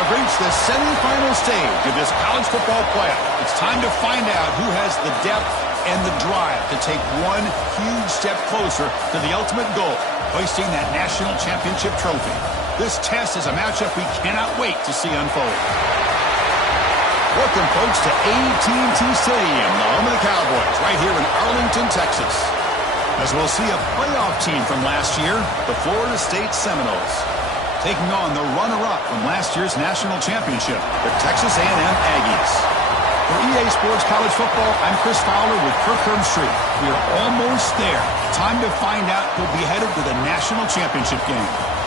have reached the semifinal stage of this college football playoff. It's time to find out who has the depth and the drive to take one huge step closer to the ultimate goal, hoisting that national championship trophy. This test is a matchup we cannot wait to see unfold. Welcome, folks, to AT&T Stadium, the home of the Cowboys, right here in Arlington, Texas. As we'll see a playoff team from last year, the Florida State Seminoles, taking on the runner-up from last year's national championship, the Texas A&M Aggies. For EA Sports College Football, I'm Chris Fowler with Kirk Herbstreit. We are almost there. Time to find out who'll be headed to the national championship game.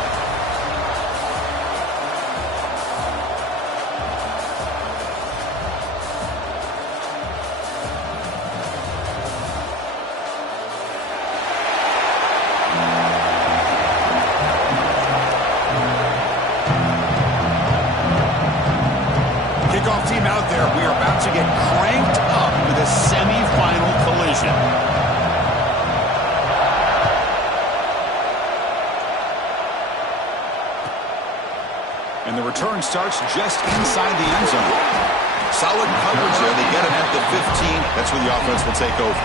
Team out there, we are about to get cranked up with a semi-final collision. And the return starts just inside the end zone. Solid coverage there. They get him at the 15. That's where the offense will take over.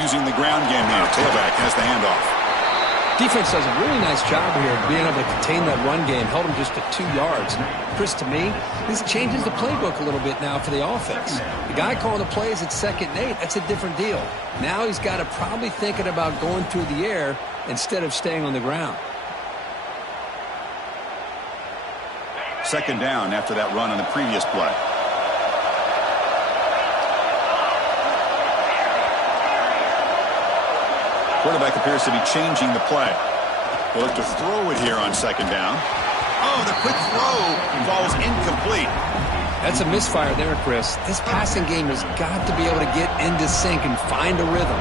Using the ground game here. Tailback has the handoff. Defense does a really nice job here of being able to contain that run game. Held him just to 2 yards. Chris, to me, this changes the playbook a little bit now for the offense. The guy calling the plays at 2nd and 8, that's a different deal. Now he's got to probably thinking about going through the air instead of staying on the ground. 2nd down after that run on the previous play. Quarterback appears to be changing the play. We'll look to throw it here on 2nd down. Oh, the quick throw falls incomplete. That's a misfire there, Chris. This passing game has got to be able to get into sync and find a rhythm.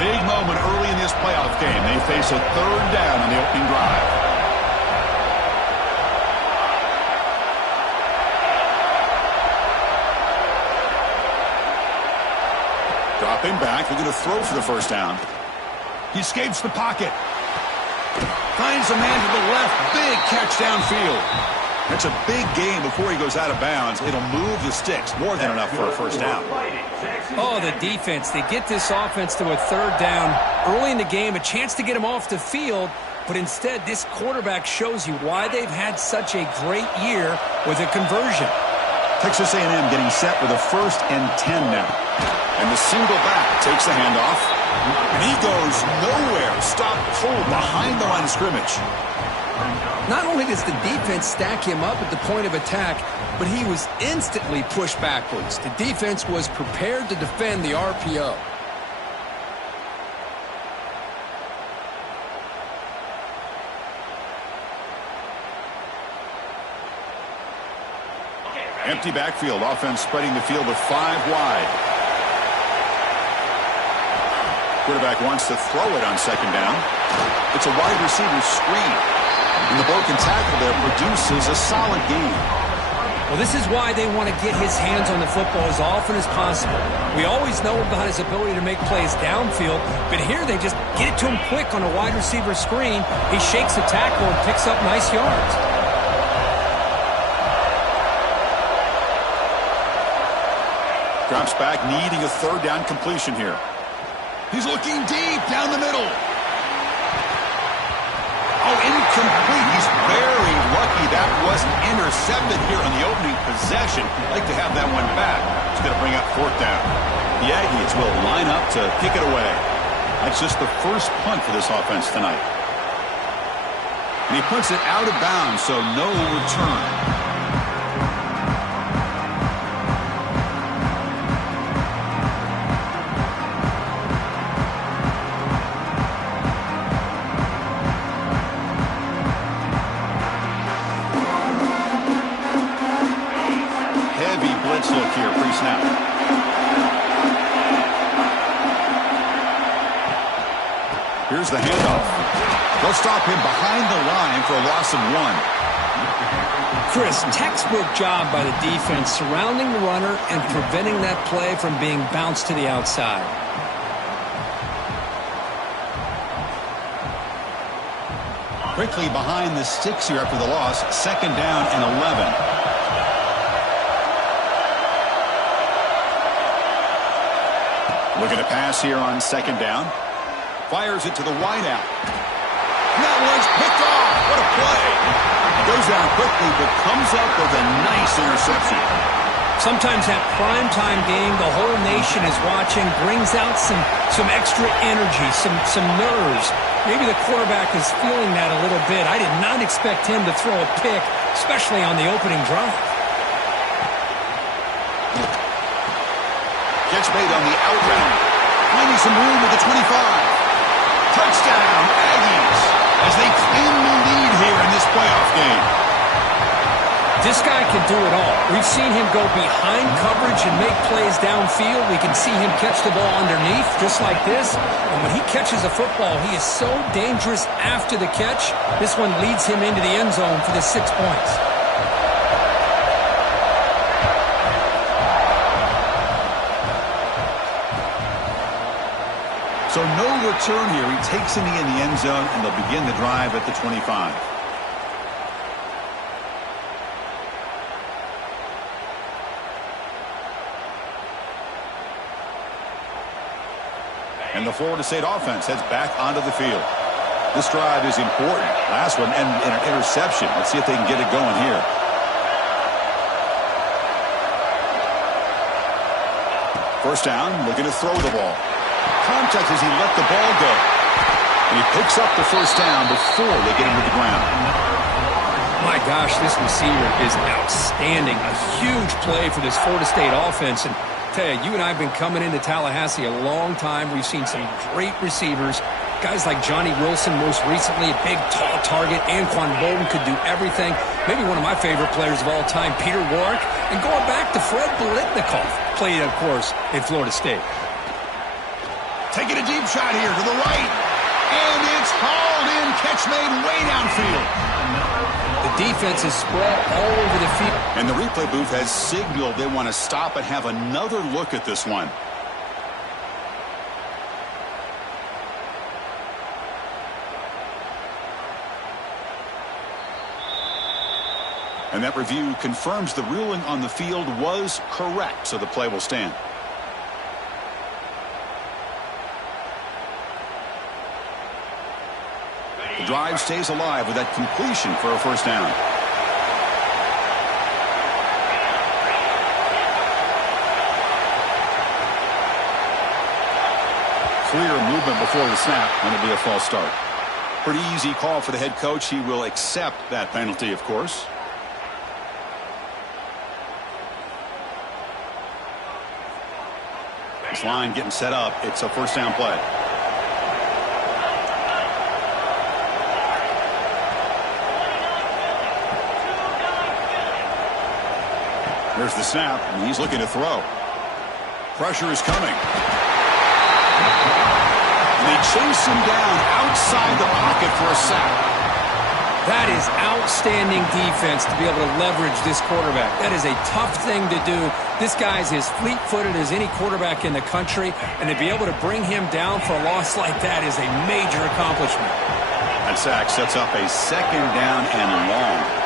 Big moment early in this playoff game. They face a 3rd down on the opening drive. Dropping back, they're going to throw for the 1st down. He escapes the pocket. Finds a man to the left. Big catch downfield. That's a big gain before he goes out of bounds. It'll move the sticks. More than enough for a 1st down. Oh, the defense. They get this offense to a 3rd down early in the game. A chance to get him off the field. But instead, this quarterback shows you why they've had such a great year with a conversion. Texas A&M getting set with a 1st and 10 now. And the single back takes the handoff. And he goes nowhere. Stop pulled behind the line of scrimmage. Not only does the defense stack him up at the point of attack, but he was instantly pushed backwards. The defense was prepared to defend the RPO. Empty backfield. Offense spreading the field with 5 wide. Quarterback wants to throw it on 2nd down. It's a wide receiver screen. And the broken tackle there produces a solid gain. Well, this is why they want to get his hands on the football as often as possible. We always know about his ability to make plays downfield, but here they just get it to him quick on a wide receiver screen. He shakes the tackle and picks up nice yards. Drops back, needing a 3rd down completion here. He's looking deep down the middle. Oh, incomplete. He's very lucky that wasn't intercepted here on the opening possession. Like to have that one back. It's going to bring up 4th down. The Aggies will line up to kick it away. That's just the first punt for this offense tonight. And he puts it out of bounds, so no return. Let's look here pre-snap. Here's the handoff. They'll stop him behind the line for a loss of 1. Chris, textbook job by the defense surrounding the runner and preventing that play from being bounced to the outside. Quickly behind the sticks here after the loss. 2nd down and 11. Looking to pass here on 2nd down. Fires it to the wideout. That one's picked off. What a play. Goes down quickly, but comes up with a nice interception. Sometimes that primetime game, the whole nation is watching, brings out some extra energy, some nerves. Maybe the quarterback is feeling that a little bit. I did not expect him to throw a pick, especially on the opening drive. Catch made on the out route. Finding some room at the 25. Touchdown, Aggies, as they claim the lead here in this playoff game. This guy can do it all. We've seen him go behind coverage and make plays downfield. We can see him catch the ball underneath, just like this. And when he catches a football, he is so dangerous after the catch. This one leads him into the end zone for the 6 points. So no return here. He takes it in the end zone, and they'll begin the drive at the 25. And the Florida State offense heads back onto the field. This drive is important. Last one, and an interception. Let's see if they can get it going here. First down, looking to throw the ball. Contact as he let the ball go. And he picks up the first down before they get him to the ground. My gosh, this receiver is outstanding. A huge play for this Florida State offense. And tell you, you and I have been coming into Tallahassee a long time. We've seen some great receivers. Guys like Johnny Wilson, most recently, a big, tall target. Anquan Bolden could do everything. Maybe one of my favorite players of all time, Peter Warrick. And going back to Fred Biletnikoff, played, of course, at Florida State. Taking a deep shot here to the right. And it's hauled in. Catch made way downfield. The defense is spread all over the field. And the replay booth has signaled they want to stop and have another look at this one. And that review confirms the ruling on the field was correct, so the play will stand. The drive stays alive with that completion for a first down. Clear movement before the snap, and it'll be a false start. Pretty easy call for the head coach. He will accept that penalty, of course. This line getting set up. It's a first down play. There's the snap, and he's looking to throw. Pressure is coming. And they chase him down outside the pocket for a sack. That is outstanding defense to be able to leverage this quarterback. That is a tough thing to do. This guy's as fleet-footed as any quarterback in the country, and to be able to bring him down for a loss like that is a major accomplishment. That sack sets up a second down and long.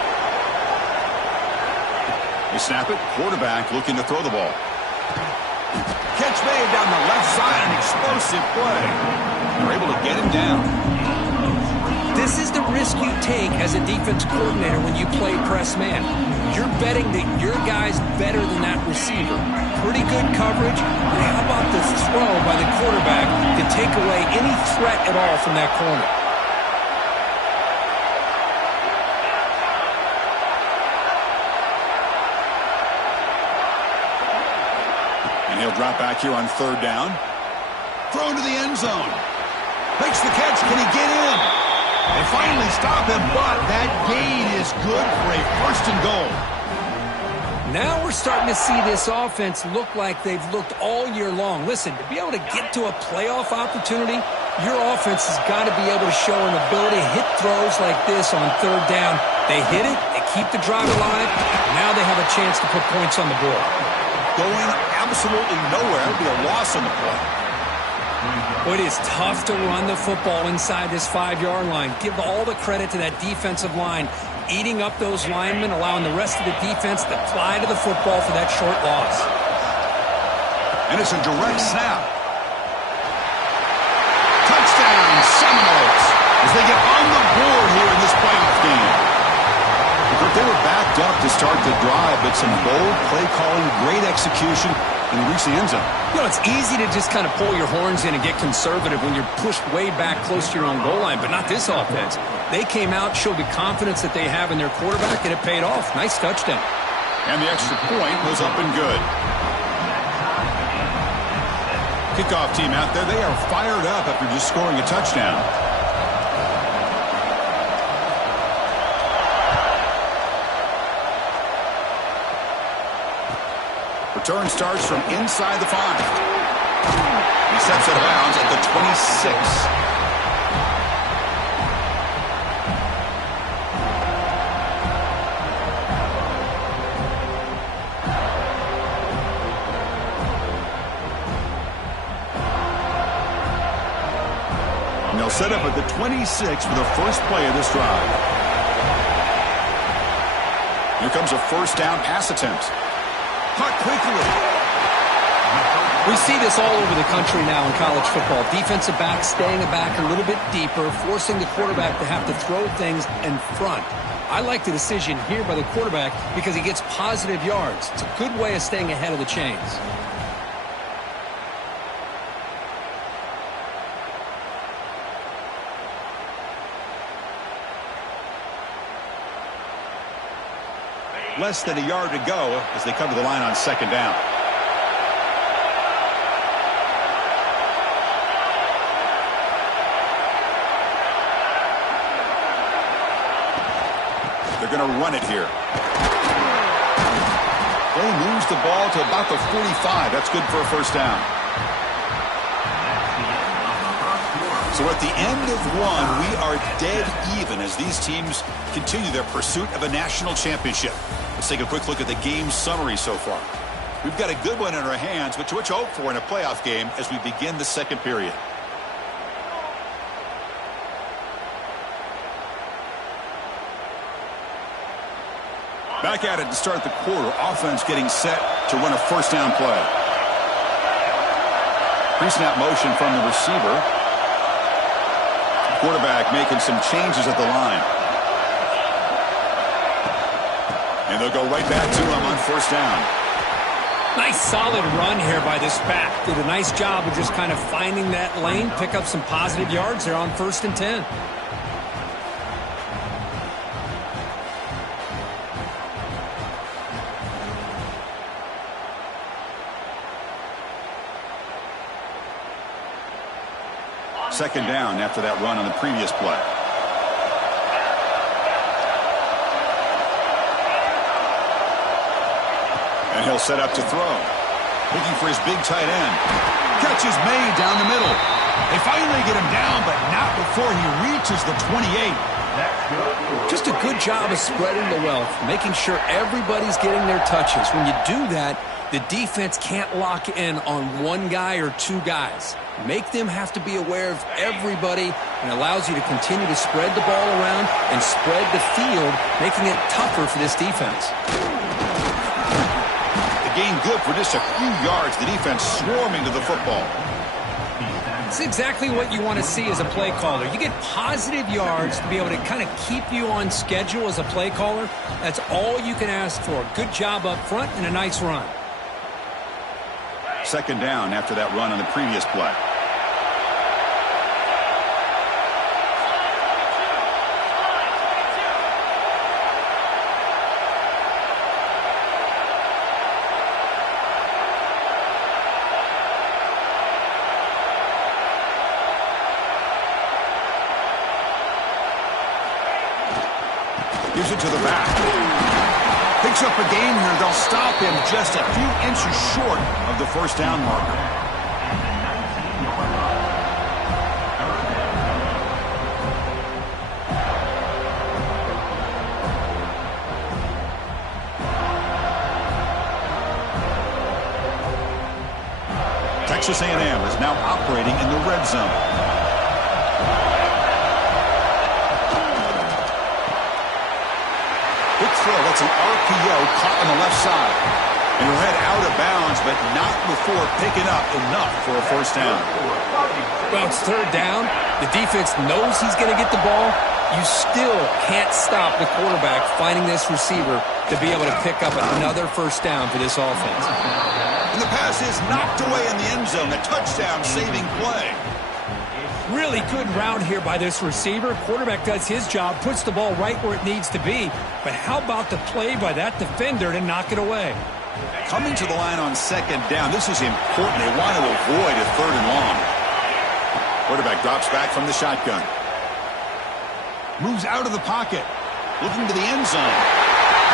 They snap it. Quarterback looking to throw the ball. Catch made down the left side. An explosive play. They're able to get him down. This is the risk you take as a defense coordinator when you play press man. You're betting that your guy's better than that receiver. Pretty good coverage. And how about the throw by the quarterback to take away any threat at all from that corner? And he'll drop back here on third down. Thrown to the end zone. Makes the catch. Can he get in? They finally stop him, but that gain is good for a first and goal. Now we're starting to see this offense look like they've looked all year long. Listen, to be able to get to a playoff opportunity, your offense has got to be able to show an ability to hit throws like this on third down. They hit it, they keep the drive alive, now they have a chance to put points on the board. Going absolutely nowhere. It'll be a loss on the play. Well, it is tough to run the football inside this 5-yard line. Give all the credit to that defensive line, eating up those linemen, allowing the rest of the defense to fly to the football for that short loss. And it's a direct snap. Touchdown, Seminoles, as they get on the board here in this playoff game. They were backed up to start the drive, but some bold play calling, great execution, and reach the end zone. You know, it's easy to just kind of pull your horns in and get conservative when you're pushed way back close to your own goal line, but not this offense. They came out, showed the confidence that they have in their quarterback, and it paid off. Nice touchdown. And the extra point was up and good. Kickoff team out there, they are fired up after just scoring a touchdown. Return starts from inside the 5. He steps out of bounds at the 26. And they'll set up at the 26 for the first play of this drive. Here comes a first down pass attempt. Caught quickly. We see this all over the country now in college football. Defensive backs staying back a little bit deeper, forcing the quarterback to have to throw things in front. I like the decision here by the quarterback because he gets positive yards. It's a good way of staying ahead of the chains. Less than a yard to go as they come to the line on second down. They're going to run it here. They moves the ball to about the 45. That's good for a first down. So at the end of one, we are dead even as these teams continue their pursuit of a national championship. Let's take a quick look at the game summary so far. We've got a good one in our hands, but to what you hope for in a playoff game as we begin the second period. Back at it to start the quarter. Offense getting set to run a first down play. Pre-snap motion from the receiver. Quarterback making some changes at the line. And they'll go right back to him on first down. Nice solid run here by this back. Did a nice job of just kind of finding that lane, pick up some positive yards there on 1st and 10. Second down after that run on the previous play. And he'll set up to throw. Looking for his big tight end. Catch is made down the middle. They finally get him down, but not before he reaches the 28. Just a good job of spreading the wealth, making sure everybody's getting their touches. When you do that, the defense can't lock in on one guy or two guys. Make them have to be aware of everybody, and allows you to continue to spread the ball around and spread the field, making it tougher for this defense. The gain good for just a few yards. The defense swarming to the football. It's exactly what you want to see as a play caller. You get positive yards to be able to kind of keep you on schedule as a play caller. That's all you can ask for. Good job up front and a nice run. Second down after that run on the previous play. Gives it to the back. Picks up a gain here. They'll stop him just a few inches short of the first down marker. Texas A&M is now operating in the red zone. Quick throw. That's an RPO caught on the left side. And he'll head out of bounds, but not before picking up enough for a first down. Well, it's third down. The defense knows he's going to get the ball. You still can't stop the quarterback finding this receiver to be able to pick up another first down for this offense. And the pass is knocked away in the end zone. A touchdown-saving play. Really good route here by this receiver. Quarterback does his job, puts the ball right where it needs to be. But how about the play by that defender to knock it away? Coming to the line on second down, this is important. They want to avoid a third and long. Quarterback drops back from the shotgun. Moves out of the pocket. Looking to the end zone.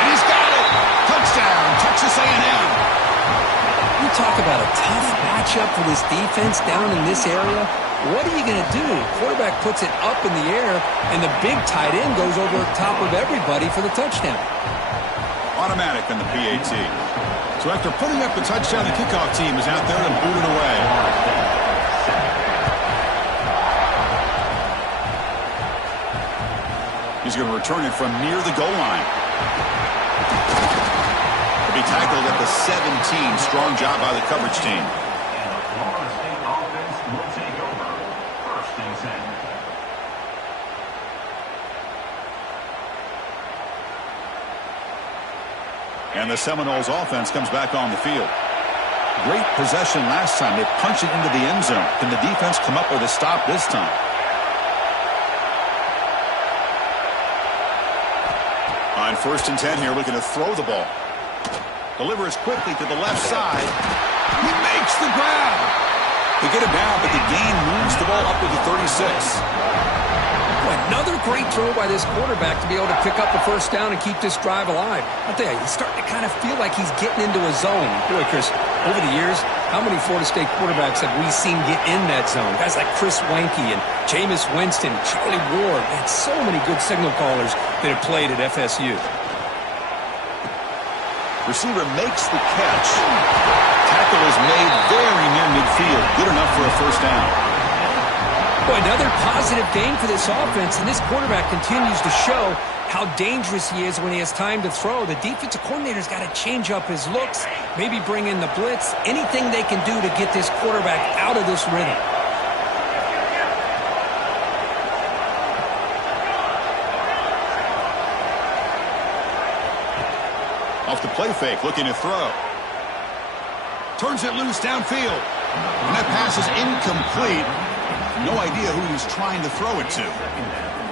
And he's got it! Touchdown, Texas A&M. You talk about a tough matchup for this defense down in this area. What are you going to do? Quarterback puts it up in the air, and the big tight end goes over top of everybody for the touchdown. Automatic on the PAT. So after putting up the touchdown, the kickoff team is out there and booted away. He's going to return it from near the goal line. He'll be tackled at the 17. Strong job by the coverage team. And the Seminoles offense comes back on the field. Great possession last time. They punch it into the end zone. Can the defense come up with a stop this time? On 1st and 10 here, looking to throw the ball. Delivers quickly to the left side. He makes the grab. They get him down, but the gain moves the ball up to the 36. Another great throw by this quarterback to be able to pick up the first down and keep this drive alive. I'll tell you, he's starting to kind of feel like he's getting into a zone. Boy, Chris, over the years, how many Florida State quarterbacks have we seen get in that zone? Guys like Chris Wanke and Jameis Winston, Charlie Ward, and so many good signal callers that have played at FSU. Receiver makes the catch. Tackle is made very near midfield. Good enough for a first down. Boy, another positive game for this offense, and this quarterback continues to show how dangerous he is when he has time to throw. The defensive coordinator's got to change up his looks, maybe bring in the blitz, anything they can do to get this quarterback out of this rhythm. Off the play fake, looking to throw. Turns it loose downfield. And that pass is incomplete. No idea who he's trying to throw it to.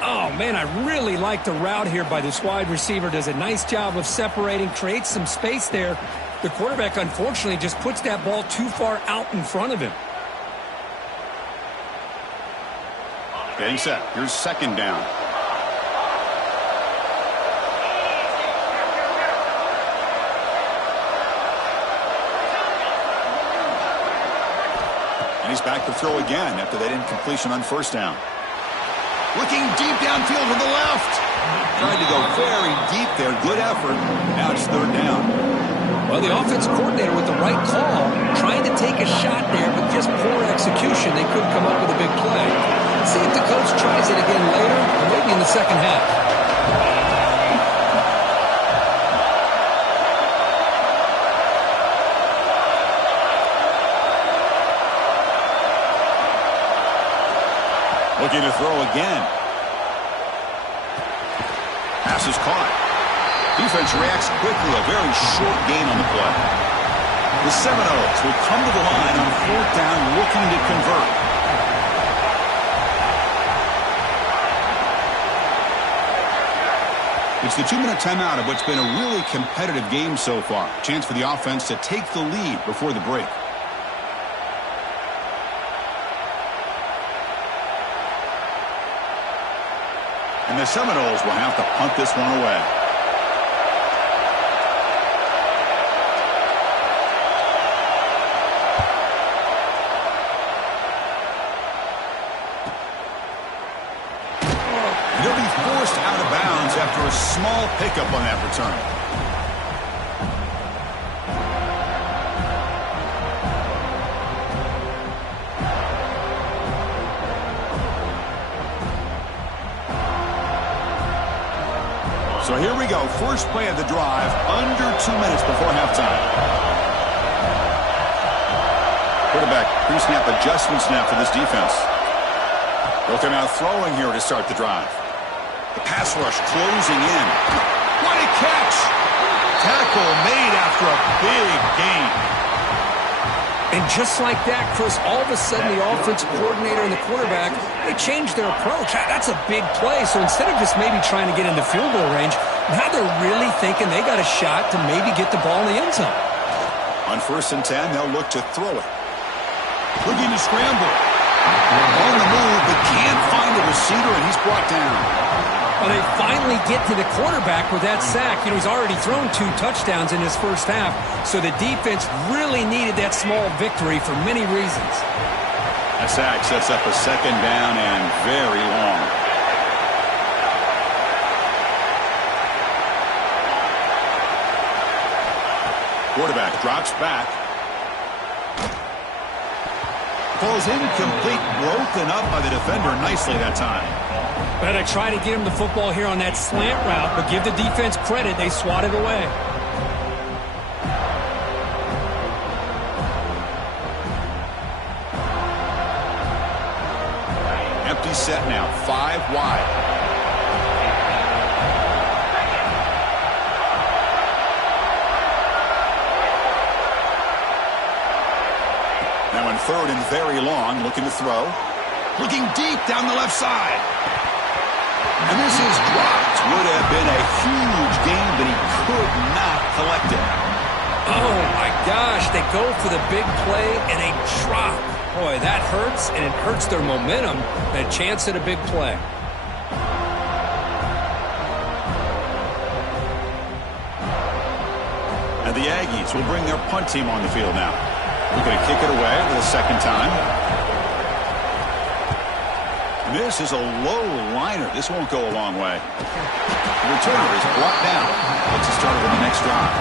Oh, man, I really like the route here by this wide receiver. Does a nice job of separating, creates some space there. The quarterback, unfortunately, just puts that ball too far out in front of him. Getting set. Here's second down. And he's back to throw again after that incompletion on first down. Looking deep downfield to the left. Tried to go very deep there. Good effort. Now it's third down. Well, the offense coordinator with the right call, trying to take a shot there, but just poor execution. They couldn't come up with a big play. See if the coach tries it again later, or maybe in the second half. Looking to throw again. Pass is caught. Defense reacts quickly. A very short gain on the play. The Seminoles will come to the line on fourth down, looking to convert. It's the 2-minute timeout of what's been a really competitive game so far. Chance for the offense to take the lead before the break. And the Seminoles will have to punt this one away. pickup on that return. So here we go. First play of the drive, under 2 minutes before halftime. Quarterback pre-snap adjustments now for this defense. They're now throwing here to start the drive. The pass rush closing in. What a catch! Tackle made after a big gain. And just like that, Chris, all of a sudden the offensive coordinator and the quarterback, they changed their approach. That's a big play. So instead of just maybe trying to get into field goal range, now they're really thinking they got a shot to maybe get the ball in the end zone. On 1st and 10, they'll look to throw it. Looking to scramble. On the move, but can't find the receiver, and he's brought down. Well, they finally get to the quarterback with that sack. You know, he's already thrown 2 touchdowns in his first half, so the defense really needed that small victory for many reasons. That sack sets up a 2nd down and very long. Quarterback drops back. Falls incomplete, broken up by the defender nicely that time. Better try to get him the football here on that slant route, but give the defense credit. They swatted away. Empty set now, 5 wide. Now in 3rd and very long, looking to throw. Looking deep down the left side. And this is dropped. Would have been a huge gain, but he could not collect it. Oh, my gosh. They go for the big play, and they drop. Boy, that hurts, and it hurts their momentum. A chance at a big play. And the Aggies will bring their punt team on the field now. We're going to kick it away for the 2nd time. And this is a low liner. This won't go a long way. The returner is brought down. Let's get started with the next drive.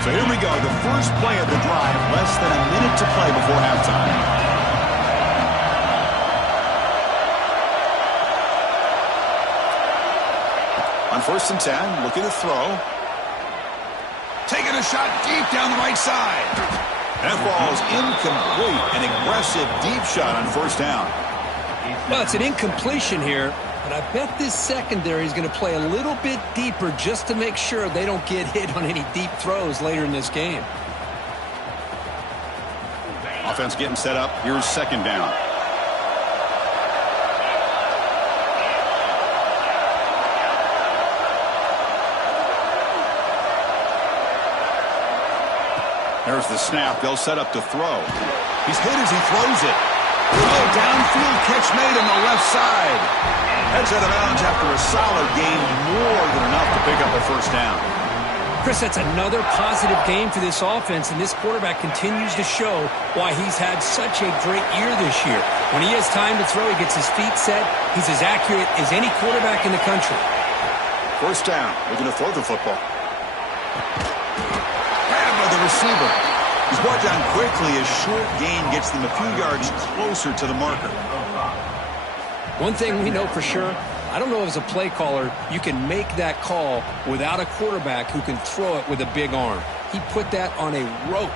So here we go. The first play of the drive. Less than a minute to play before halftime. On 1st and 10, looking to throw. Taking a shot deep down the right side. That ball's incomplete. An aggressive deep shot on 1st down. Well, it's an incompletion here, but I bet this secondary is going to play a little bit deeper just to make sure they don't get hit on any deep throws later in this game. Offense getting set up. Here's 2nd down. There's the snap. They'll set up to throw. He's hit as he throws it. Oh, downfield catch made on the left side. Heads out of bounds after a solid gain, more than enough to pick up a 1st down. Chris, that's another positive game for this offense, and this quarterback continues to show why he's had such a great year this year. When he has time to throw, he gets his feet set. He's as accurate as any quarterback in the country. 1st down. We're going to throw the football. The receiver. He's brought down quickly. A short gain gets them a few yards closer to the marker. One thing we know for sure, I don't know as a play caller, you can make that call without a quarterback who can throw it with a big arm. He put that on a rope.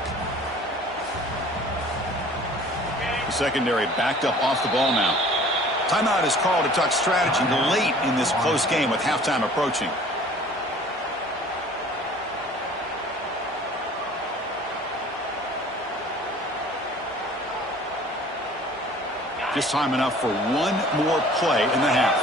The secondary backed up off the ball now. Timeout is called to talk strategy late in this close game with halftime approaching. Just time enough for one more play in the half.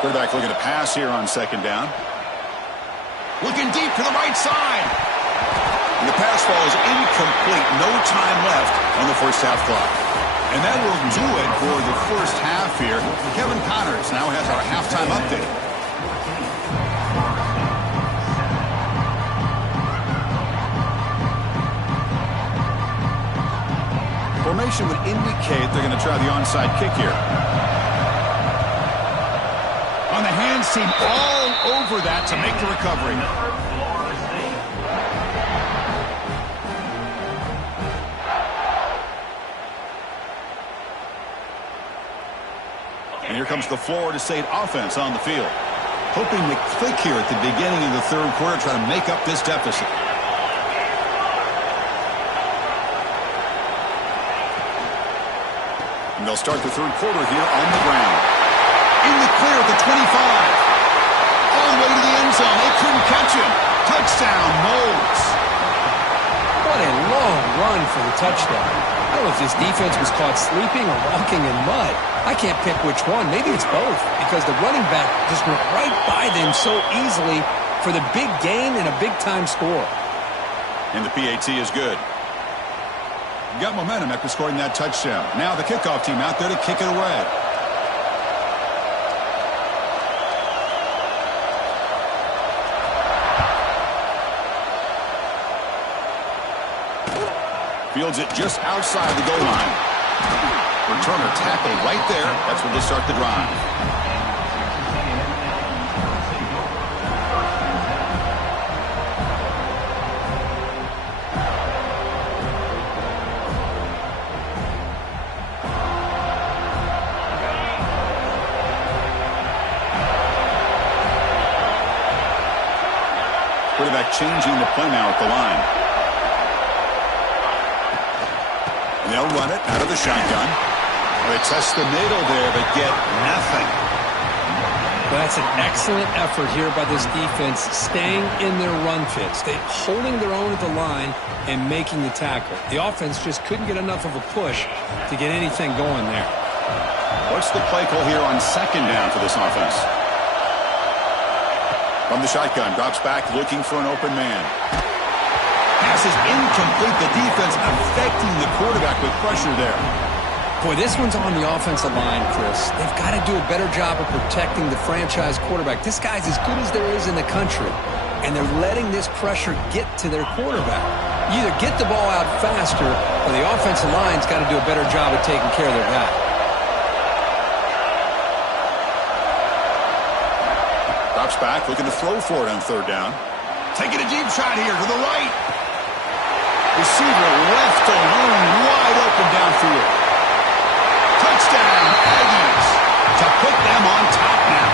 Quarterback looking to pass here on 2nd down. Looking deep to the right side. And the pass falls incomplete. No time left on the first half clock. And that will do it for the first half here. Kevin Connors now has our halftime update. Formation would indicate they're going to try the onside kick here. On the hands team, all over that to make the recovery. And here comes the Florida State offense on the field. Hoping to click here at the beginning of the third quarter, try to make up this deficit. And they'll start the third quarter here on the ground. In the clear at the 25. All the way to the end zone. They couldn't catch him. Touchdown, Moles. What a long run for the touchdown. I don't know if this defense was caught sleeping or walking in mud. I can't pick which one. Maybe it's both, because the running back just went right by them so easily for the big gain and a big-time score. And the PAT is good. Got momentum after scoring that touchdown. Now the kickoff team out there to kick it away. Fields it just outside the goal line. Returner tackled right there. That's where they start the drive. Quarterback changing the play now at the line. And they'll run it out of the shotgun. They test the middle there, but get nothing. That's an excellent effort here by this defense, staying in their run fit, holding their own at the line and making the tackle. The offense just couldn't get enough of a push to get anything going there. What's the play call here on second down for this offense? From the shotgun, drops back, looking for an open man. Pass is incomplete. The defense affecting the quarterback with pressure there. Boy, this one's on the offensive line, Chris. They've got to do a better job of protecting the franchise quarterback. This guy's as good as there is in the country, and they're letting this pressure get to their quarterback. You either get the ball out faster, or the offensive line's got to do a better job of taking care of their guy. Drops back, looking to throw for it on third down. Taking a deep shot here to the right. Receiver left alone, wide open downfield. Touchdown, Aggies, to put them on top now.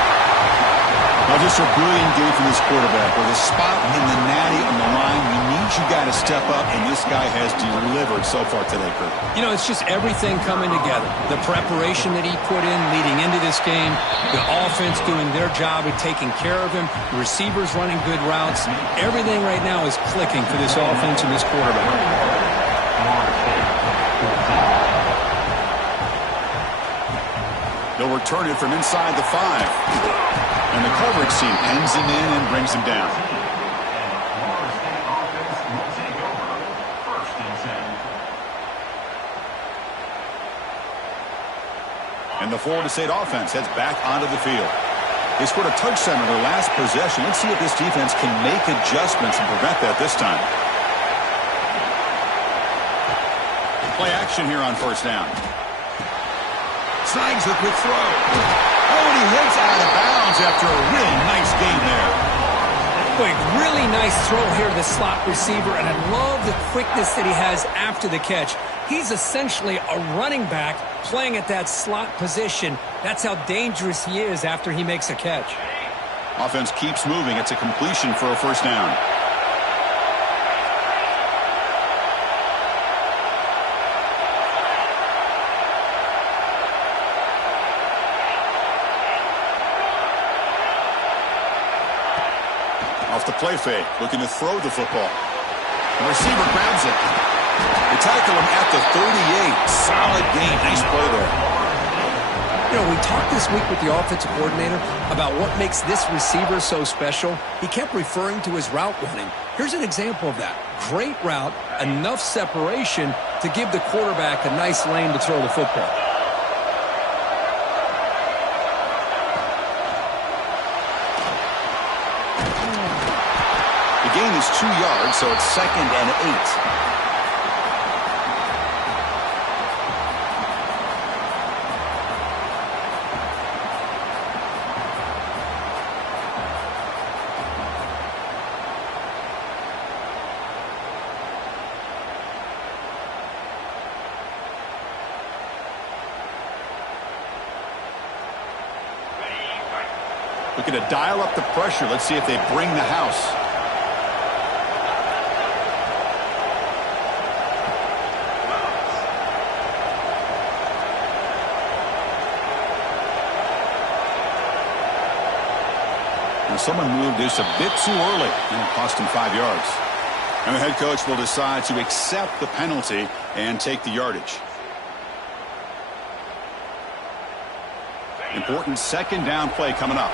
Now just a brilliant game from this quarterback. With a spot in the natty on the line, we need you guys to step up, and this guy has delivered so far today, Kurt. You know, it's just everything coming together. The preparation that he put in leading into this game, the offense doing their job of taking care of him, the receivers running good routes. Everything right now is clicking for this offense and this quarterback. They'll return it from inside the 5. And the coverage team pens him in and brings him down. And the Florida State offense heads back onto the field. They scored a touchdown in their last possession. Let's see if this defense can make adjustments and prevent that this time. Play action here on first down. Snags the quick throw. Oh, and he hits out of bounds after a real nice game there. Boy, really nice throw here to the slot receiver, and I love the quickness that he has after the catch. He's essentially a running back playing at that slot position. That's how dangerous he is after he makes a catch. Offense keeps moving. It's a completion for a first down. Off the play fake, looking to throw the football. The receiver grabs it. They tackle him at the 38. Solid game. Nice play there. You know, we talked this week with the offensive coordinator about what makes this receiver so special. He kept referring to his route running. Here's an example of that. Great route, enough separation to give the quarterback a nice lane to throw the football. The gain is 2 yards, so it's 2nd and 8. Looking to dial up the pressure. Let's see if they bring the house. Now someone moved this a bit too early, and it cost him 5 yards. And the head coach will decide to accept the penalty and take the yardage. Important 2nd down play coming up.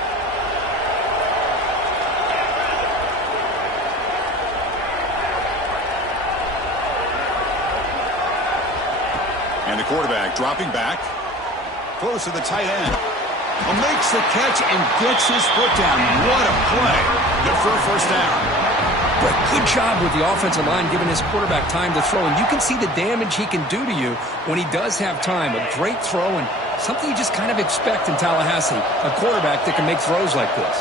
And the quarterback dropping back. Throws to the tight end. Makes the catch and gets his foot down. What a play. Good for a first down. But good job with the offensive line giving his quarterback time to throw. And you can see the damage he can do to you when he does have time. A great throw and something you just kind of expect in Tallahassee. A quarterback that can make throws like this.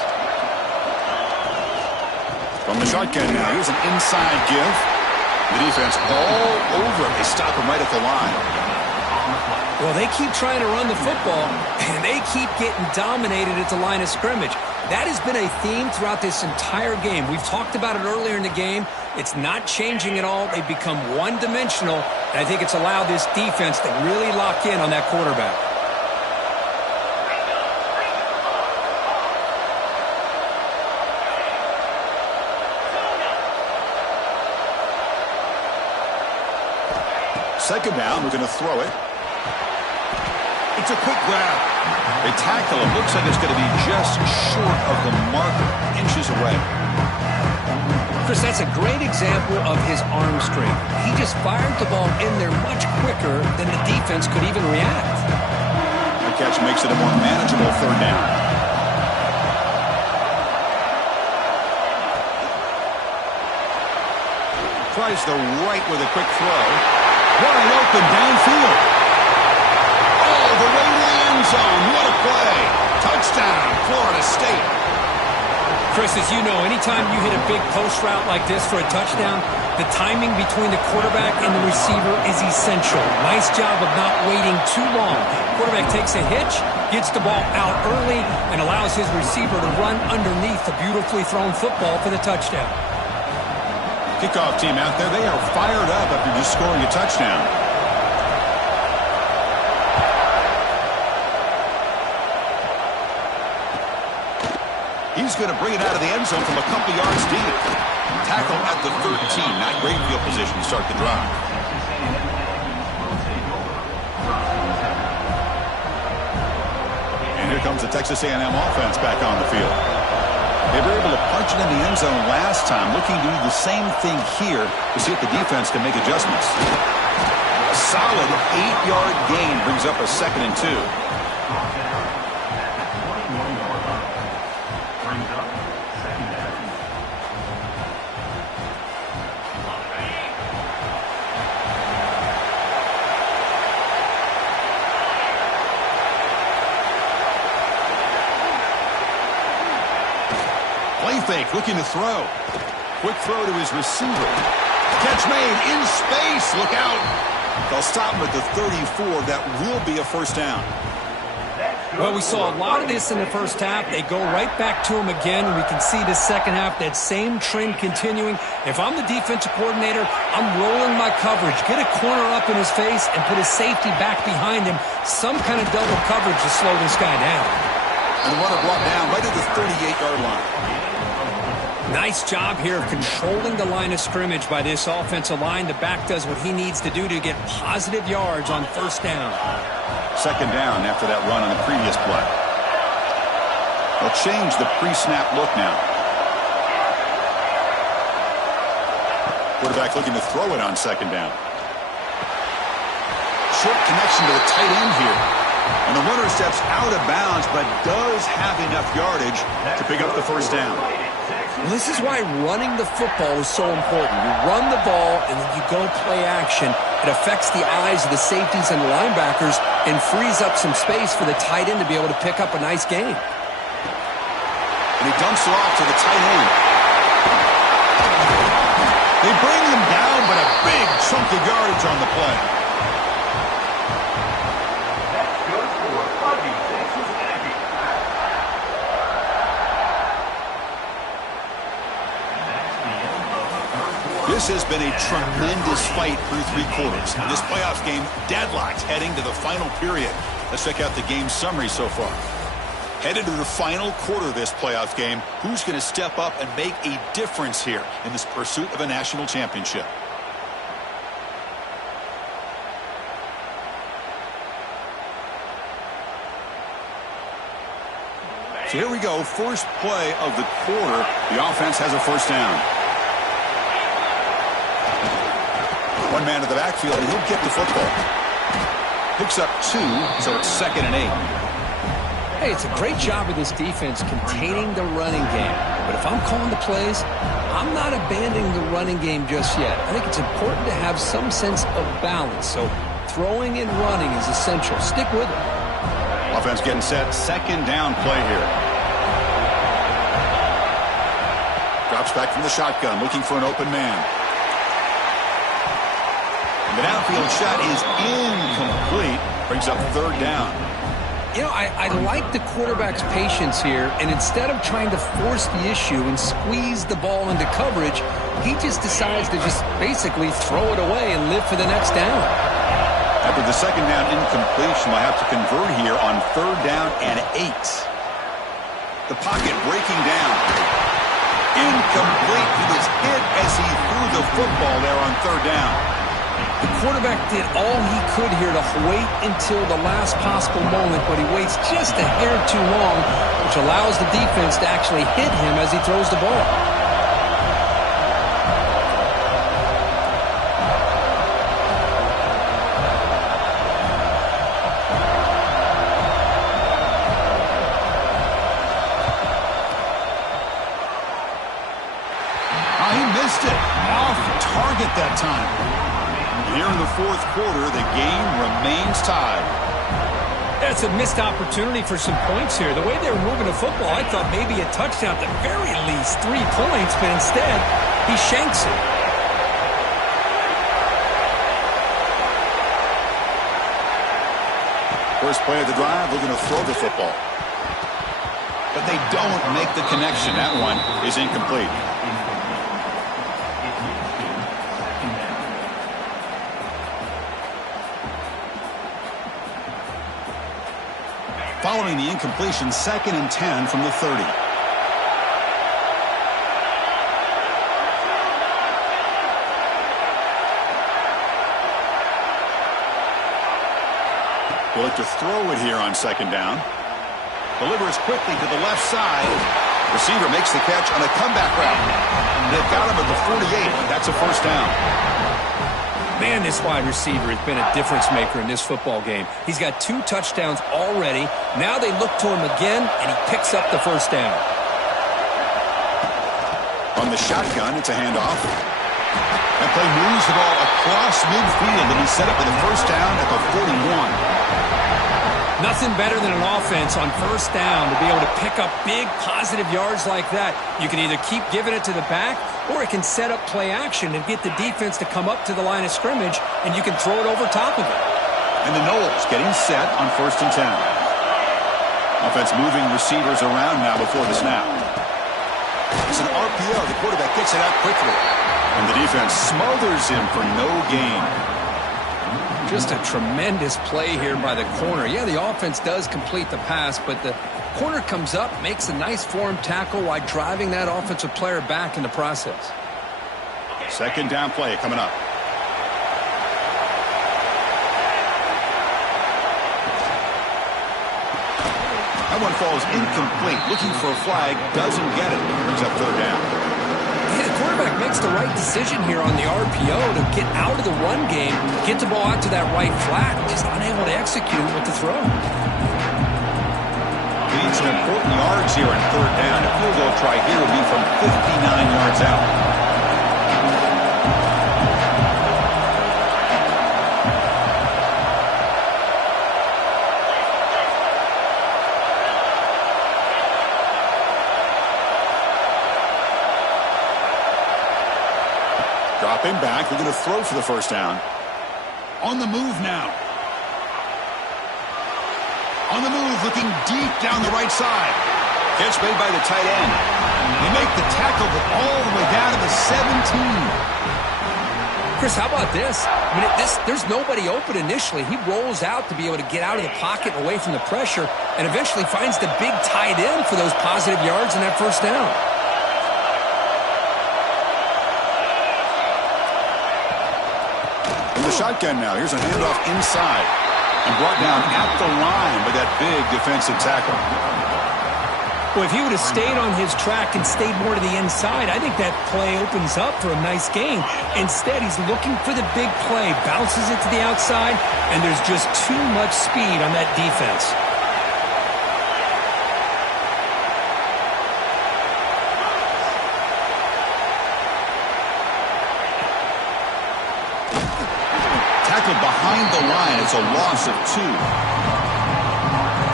From the shotgun now. Here's an inside give. The defense all over him. They stop him right at the line. Well, they keep trying to run the football, and they keep getting dominated at the line of scrimmage. That has been a theme throughout this entire game. We've talked about it earlier in the game. It's not changing at all. They've become one-dimensional, and I think it's allowed this defense to really lock in on that quarterback. Second down, we're going to throw it. It's a quick grab. They tackle him. Looks like it's going to be just short of the marker, inches away. Chris, that's a great example of his arm strength. He just fired the ball in there much quicker than the defense could even react. The catch makes it a more manageable 3rd down. Tries the right with a quick throw. Wide open downfield. Oh, the way to the end zone. What a play. Touchdown, Florida State. Chris, as you know, anytime you hit a big post route like this for a touchdown, the timing between the quarterback and the receiver is essential. Nice job of not waiting too long. Quarterback takes a hitch, gets the ball out early, and allows his receiver to run underneath the beautifully thrown football for the touchdown. Kickoff team out there, they are fired up after just scoring a touchdown. He's going to bring it out of the end zone from a couple yards deep. Tackle at the 13, not great field position to start the drive. And here comes the Texas A&M offense back on the field. They were able to punch it in the end zone last time, looking to do the same thing here to see if the defense can make adjustments. A solid 8-yard gain brings up a 2nd and 2. Play fake, looking to throw. Quick throw to his receiver. Catch made in space. Look out. They'll stop him at the 34. That will be a first down. Well, we saw a lot of this in the first half. They go right back to him again. We can see the second half, that same trend continuing. If I'm the defensive coordinator, I'm rolling my coverage. Get a corner up in his face and put his safety back behind him. Some kind of double coverage to slow this guy down. And the runner brought down right at the 38-yard line. Nice job here of controlling the line of scrimmage by this offensive line. The back does what he needs to do to get positive yards on first down. Second down after that run on the previous play. They'll change the pre-snap look now. Quarterback looking to throw it on second down. Short connection to the tight end here. And the runner steps out of bounds, but does have enough yardage to pick up the first down. Well, this is why running the football is so important. You run the ball, and then you go play action. It affects the eyes of the safeties and the linebackers and frees up some space for the tight end to be able to pick up a nice gain. And he dumps it off to the tight end. They bring him down, but a big chunk of yardage on the play. This has been a tremendous fight through 3 quarters. This playoff game deadlocked heading to the final period. Let's check out the game summary so far. Headed to the final quarter of this playoff game, who's going to step up and make a difference here in this pursuit of a national championship? So here we go, first play of the quarter. The offense has a first down. One man to the backfield, and he'll get the football. Picks up 2, so it's 2nd and 8. Hey, it's a great job of this defense containing the running game. But if I'm calling the plays, I'm not abandoning the running game just yet. I think it's important to have some sense of balance. So throwing and running is essential. Stick with it. Offense getting set. 2nd down play here. Drops back from the shotgun, looking for an open man. The downfield shot is incomplete. Brings up 3rd down. You know, I like the quarterback's patience here, and instead of trying to force the issue and squeeze the ball into coverage, he just decides to just basically throw it away and live for the next down. After the 2nd down incompletion, they'll have to convert here on 3rd down and 8. The pocket breaking down. Incomplete. He was hit as he threw the football there on 3rd down. The quarterback did all he could here to wait until the last possible moment, but he waits just a hair too long, which allows the defense to actually hit him as he throws the ball. Oh, he missed it. Off target that time. Here in the 4th quarter, the game remains tied. That's a missed opportunity for some points here. The way they were moving the football, I thought maybe a touchdown, at the very least 3 points, but instead, he shanks it. First play of the drive, looking to throw the football. But they don't make the connection. That one is incomplete. Following the incompletion, 2nd and 10 from the 30. They look to throw it here on 2nd down. Delivers quickly to the left side. Receiver makes the catch on a comeback route. They've got him at the 48. That's a first down. Man, this wide receiver has been a difference maker in this football game. He's got 2 touchdowns already. Now they look to him again, and he picks up the first down. On the shotgun, it's a handoff. That play moves the ball across midfield, and he's set up with a first down at the 41. Nothing better than an offense on first down to be able to pick up big positive yards like that. You can either keep giving it to the back, or it can set up play action and get the defense to come up to the line of scrimmage, and you can throw it over top of it. And the Knowles getting set on 1st and 10. Offense moving receivers around now before the snap. It's an RPO. The quarterback gets it out quickly. And the defense smothers him for no gain. Just a tremendous play here by the corner. Yeah, the offense does complete the pass, but the corner comes up, makes a nice form tackle while driving that offensive player back in the process. 2nd down play coming up. That one falls incomplete. Looking for a flag, doesn't get it. Brings up 3rd down. Yeah, quarterback makes the right decision here on the RPO to get out of the run game, get the ball out to that right flat, just unable to execute with the throw. He needs some important yards here on third down. A field goal try here would be from 59 yards out. Dropping back, they're going to throw for the first down. On the move now. On the move, looking deep down the right side. Catch made by the tight end. They make the tackle, but all the way down to the 17. Chris, how about this? I mean, there's nobody open initially. He rolls out to be able to get out of the pocket and away from the pressure, and eventually finds the big tight end for those positive yards in that first down. In the shotgun now, here's a handoff inside. And brought down at the line with that big defensive tackle. Well, if he would have stayed on his track and stayed more to the inside, I think that play opens up for a nice gain. Instead, he's looking for the big play, bounces it to the outside, and there's just too much speed on that defense. Behind the line, it's a loss of 2.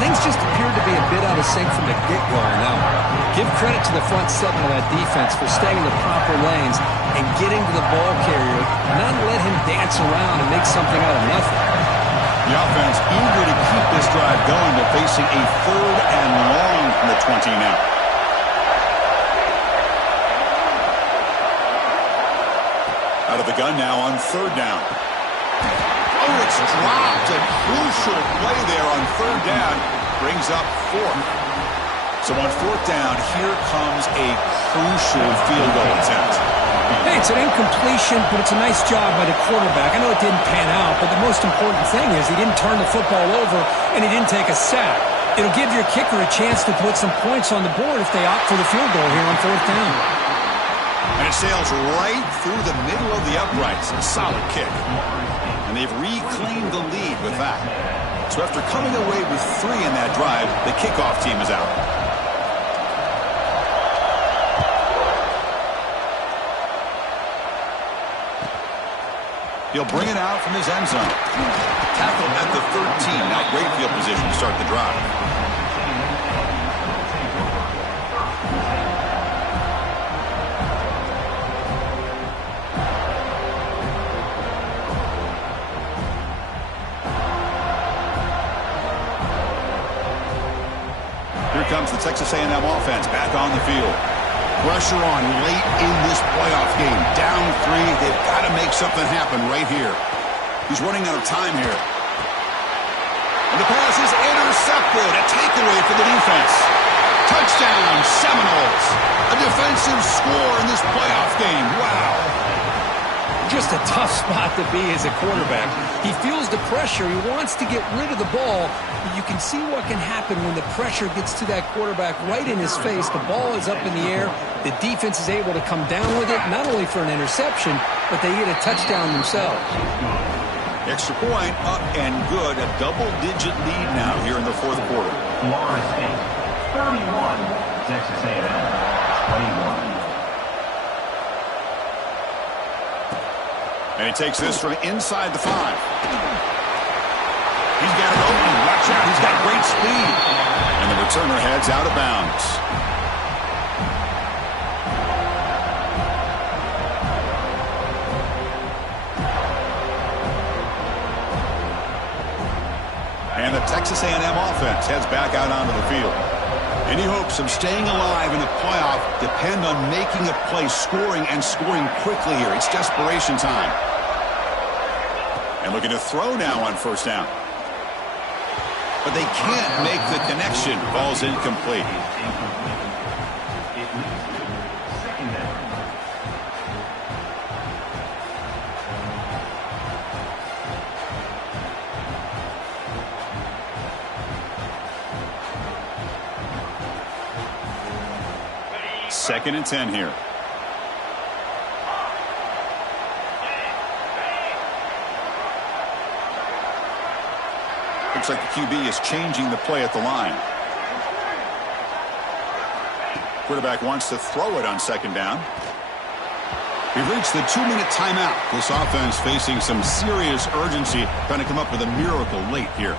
Things just appeared to be a bit out of sync from the get-go now. Give credit to the front seven of that defense for staying in the proper lanes and getting to the ball carrier, not let him dance around and make something out of nothing. The offense eager to keep this drive going, but facing a 3rd and long from the 20 now. Out of the gun now on 3rd down. Oh, it's dropped. A crucial play there on 3rd down. Brings up 4th. So on 4th down, here comes a crucial field goal attempt. Hey, it's an incompletion, but it's a nice job by the quarterback. I know it didn't pan out, but the most important thing is he didn't turn the football over and he didn't take a sack. It'll give your kicker a chance to put some points on the board if they opt for the field goal here on 4th down. And it sails right through the middle of the uprights. A solid kick. And they've reclaimed the lead with that. So after coming away with 3 in that drive, the kickoff team is out. He'll bring it out from his end zone. Tackle at the 13. Now great field position to start the drive. Here comes the Texas A&M offense back on the field. Pressure on late in this playoff game. Down 3. They've got to make something happen right here. He's running out of time here. And the pass is intercepted. A takeaway for the defense. Touchdown, Seminoles. A defensive score in this playoff game. Wow. Just a tough spot to be as a quarterback. He feels the pressure. He wants to get rid of the ball. You can see what can happen when the pressure gets to that quarterback right in his face. The ball is up in the air. The defense is able to come down with it, not only for an interception, but they get a touchdown themselves. Extra point, up and good. A double-digit lead now here in the 4th quarter. Florida State, 31. Texas A&M, 21. And he takes this from inside the 5. He's got it open. Watch out. He's got great speed. And the returner heads out of bounds. And the Texas A&M offense heads back out onto the field. Any hopes of staying alive in the playoff depend on making a play, scoring, and scoring quickly here. It's desperation time. And looking to throw now on 1st down. But they can't make the connection. Ball's incomplete. Second and 10 here. Looks like the QB is changing the play at the line. Quarterback wants to throw it on second down. We've reached the 2-minute timeout. This offense facing some serious urgency, trying to come up with a miracle late here.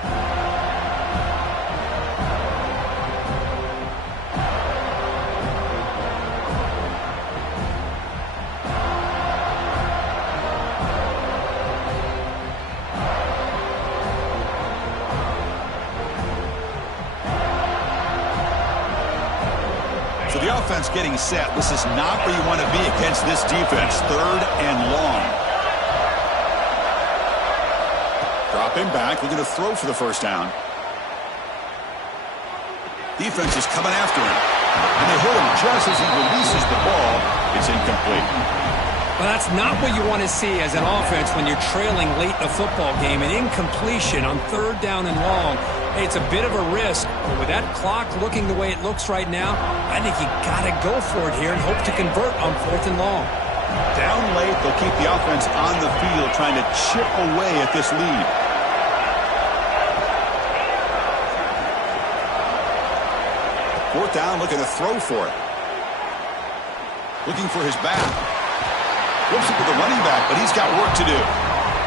So the offense getting set. This is not where you want to be against this defense. 3rd and long. Dropping back, looking to throw for the first down. Defense is coming after him. And they hit him just as he releases the ball. It's incomplete. Well, that's not what you want to see as an offense when you're trailing late in a football game. An incompletion on 3rd down and long. Hey, it's a bit of a risk, but with that clock looking the way it looks right now, I think you got to go for it here and hope to convert on 4th and long. Down late, they'll keep the offense on the field trying to chip away at this lead. Fourth down, looking to throw for it. Looking for his back. Whoops it with the running back, but he's got work to do.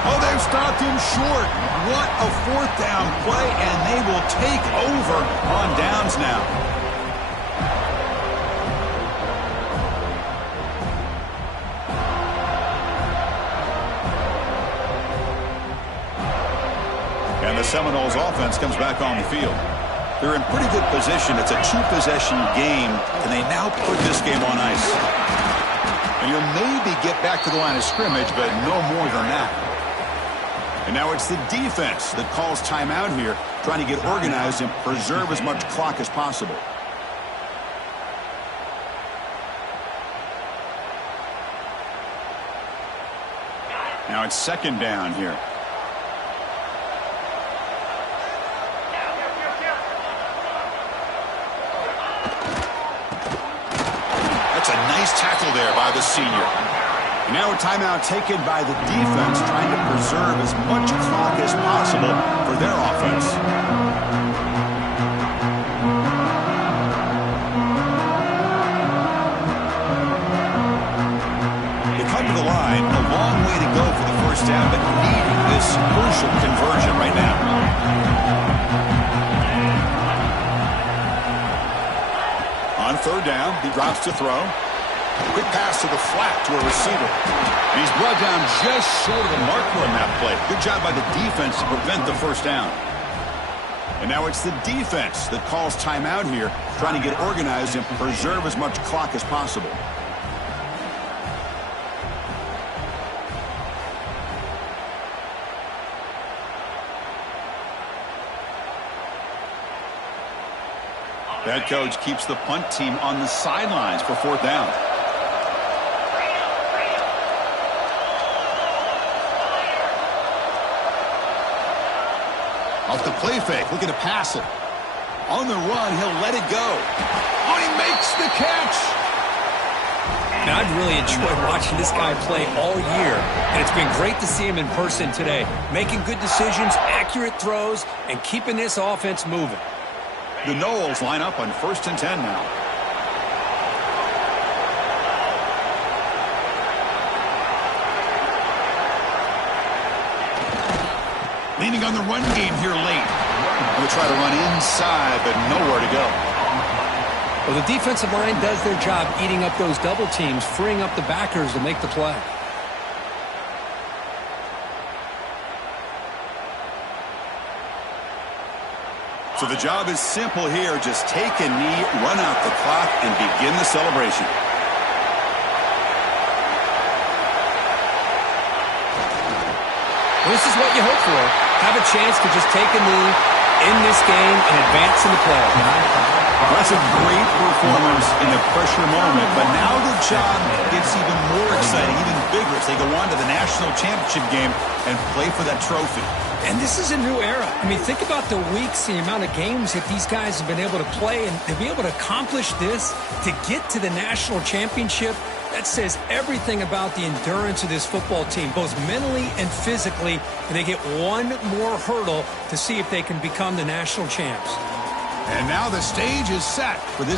Oh, they've stopped him short. What a 4th down play, and they will take over on downs now. And the Seminoles offense comes back on the field. They're in pretty good position. It's a 2-possession game. Can they now put this game on ice? And you'll maybe get back to the line of scrimmage, but no more than that. And now it's the defense that calls timeout here, trying to get organized and preserve as much clock as possible. Now it's 2nd down here. That's a nice tackle there by the senior. And now a timeout taken by the defense, trying to preserve as much clock as possible for their offense. They come to the line, a long way to go for the first down, but needing this crucial conversion right now. On 3rd down, he drops to throw. Quick pass to the flat to a receiver. He's brought down just short of the marker on that play. Good job by the defense to prevent the first down. And now it's the defense that calls timeout here, trying to get organized and preserve as much clock as possible. The head coach keeps the punt team on the sidelines for 4th down. Off the play fake, looking to pass it. On the run, he'll let it go. Oh, he makes the catch. And I've really enjoyed watching this guy play all year, and it's been great to see him in person today. Making good decisions, accurate throws, and keeping this offense moving. The Noles line up on 1st and 10 now. Leaning on the run game here late. Going to try to run inside, but nowhere to go. Well, the defensive line does their job eating up those double teams, freeing up the backers to make the play. So the job is simple here. Just take a knee, run out the clock, and begin the celebration. This is what you hope for. Have a chance to just take a knee in this game and advance in the playoffs. That's a great performance in a pressure moment, but now the job gets even more exciting, even bigger as they go on to the national championship game and play for that trophy. And this is a new era. I mean, think about the weeks, the amount of games that these guys have been able to play, and to be able to accomplish this, to get to the national championship, That says everything about the endurance of this football team, both mentally and physically, and they get one more hurdle to see if they can become the national champs. And now the stage is set for this